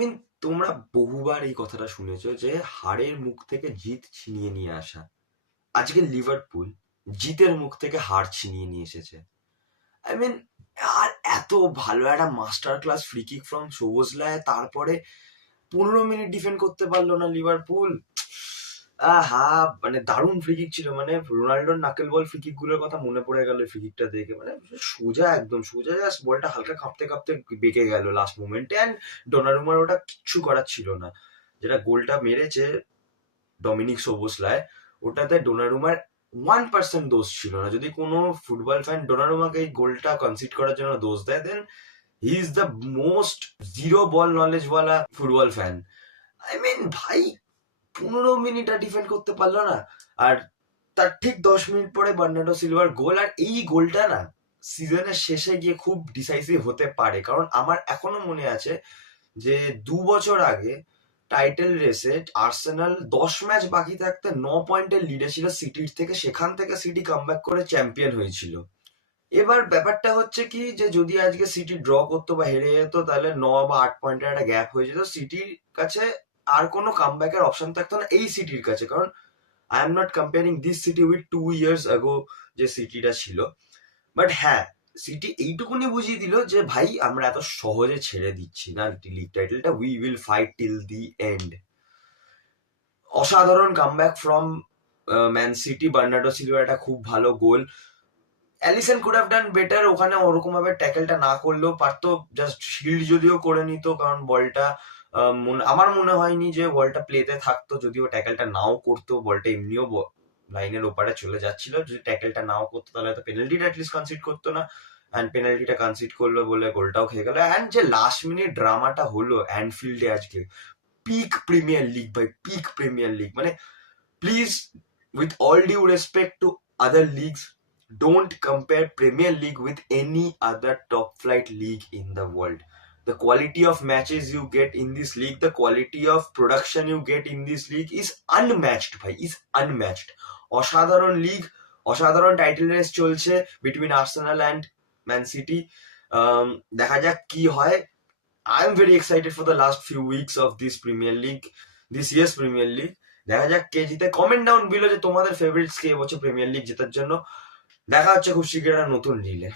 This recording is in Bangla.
মিন তোমরা বহুবার এই কথাটা শুনেছো যে হারের মুখ থেকে জিত ছিনিয়ে নিয়ে আসা। আজকে লিভারপুল জিতের মুখ থেকে হার ছিনিয়ে নিয়ে এসেছে। আই মিন, আর এত ভালো একটা master class free kick from Szoboszlai, তারপরে 15 মিনিট ডিফেন্ড করতে পারলো না লিভারপুল। হা, মানে দারুণ ফ্রি কিক ছিল, মানে রোনাল্ডোর নাকেল বল ফ্রি কিক গুলোর কথা মনে পড়ে গেল ফ্রি কিকটা দেখে। মানে সোজা, একদম সোজা, জাস্ট বলটা হালকা কাঁপতে কাঁপতে বেঁকে গেল লাস্ট মোমেন্টে, অ্যান্ড ডোনারুমার ওটা কিচ্ছু করার ছিল না। যেটা গোলটা মেরেছে ডমিনিক সোবোসলায়, ওটাতে ডোনারুমার 1% দোষ ছিল না। যদি কোনো ফুটবল ফ্যান ডোনারুমাকে এই গোলটা কনসিড করার জন্য দোষ দেয়, then he is the most zero ball knowledge ওয়ালা ফুটবল ফ্যান। আই মিন ভাই, 15 মিনিট আর ডিফেন্ড করতে পারলো না। আর তার ঠিক 10 মিনিট পরে বার্নার্ডো সিলভার গোল। আর এই গোলটা না সিজনের শেষে গিয়ে খুব ডিসাইসিভ হতে পারে, কারণ আমার এখনো মনে আছে যে 2 বছর আগে টাইটেল রেসে আর্সেনাল 10 ম্যাচ বাকি থাকতে 9 পয়েন্টের লিডে ছিল সিটির থেকে, সেখান থেকে সিটি কামব্যাক করে চ্যাম্পিয়ন হয়েছিল। এবার ব্যাপারটা হচ্ছে কি, যে যদি আজকে সিটি ড্র করতো বা হেরে যেত, তাহলে 9 বা 8 পয়েন্টের একটা গ্যাপ হয়ে যেত সিটির কাছে। আর কোনো কামব্যাকের অপশন থাকতো না এই সিটির কাছে, কারণ I am not comparing this city with 2 years আগো যে সিটিটা ছিল। বাট হ্যাঁ, সিটি এইটুকুনি বুঝিয়ে দিল যে ভাই আমরা এত সহজে ছেড়ে দিচ্ছি না লিগ টাইটেলটা, we will fight till the end. অসাধারণ comeback from Man City. Bernardo সিলভার একটা খুব ভালো গোল। Alisson could have done better, ওখানে ওরকম ভাবে ট্যাকেলটা না করলেও পারতো, জাস্ট শিল্ড যদিও করে নিত, কারণ বলটা আমার মনে হয়নি যে বলটা প্লেতে থাকতো। যদিও ট্যাকেলটা নাও করতো, বলটা এমনিও লাইনের ওপারে চলে যাচ্ছিল, যদি ট্যাকেলটা নাও করতো তাহলে হয়তো পেনাল্টিটা অ্যাটলিস্ট কনসিড করতো না। অ্যান্ড পেনাল্টিটা কনসিড করলো বলে গোলটাও খেয়ে গেল। অ্যান্ড যে লাস্ট মিনিট ড্রামাটা হলো অ্যানফিল্ডে আজকে, পিক প্রিমিয়ার লিগ ভাই, পিক প্রিমিয়ার লিগ। মানে please, with all due respect to other leagues, don't compare Premier League with any other top flight league in the world. The quality of matches you get in this league, the quality of production you get in this league is unmatched bhai, is unmatched. অসাধারণ লিগ, অসাধারণ টাইটেল রেস চলছে between Arsenal and man city. দেখা যাক কি হয়। I am very excited for the last few weeks of this Premier League, this year's Premier League. দেখা যাক কে জিতে। কমেন্ট ডাউন বিলো যে তোমাদের ফেভারিটস কে এবছর প্রিমিয়ার লিগ জেতার জন্য। দেখা হচ্ছে খুব শীঘ্রই একটা নতুন রিলে।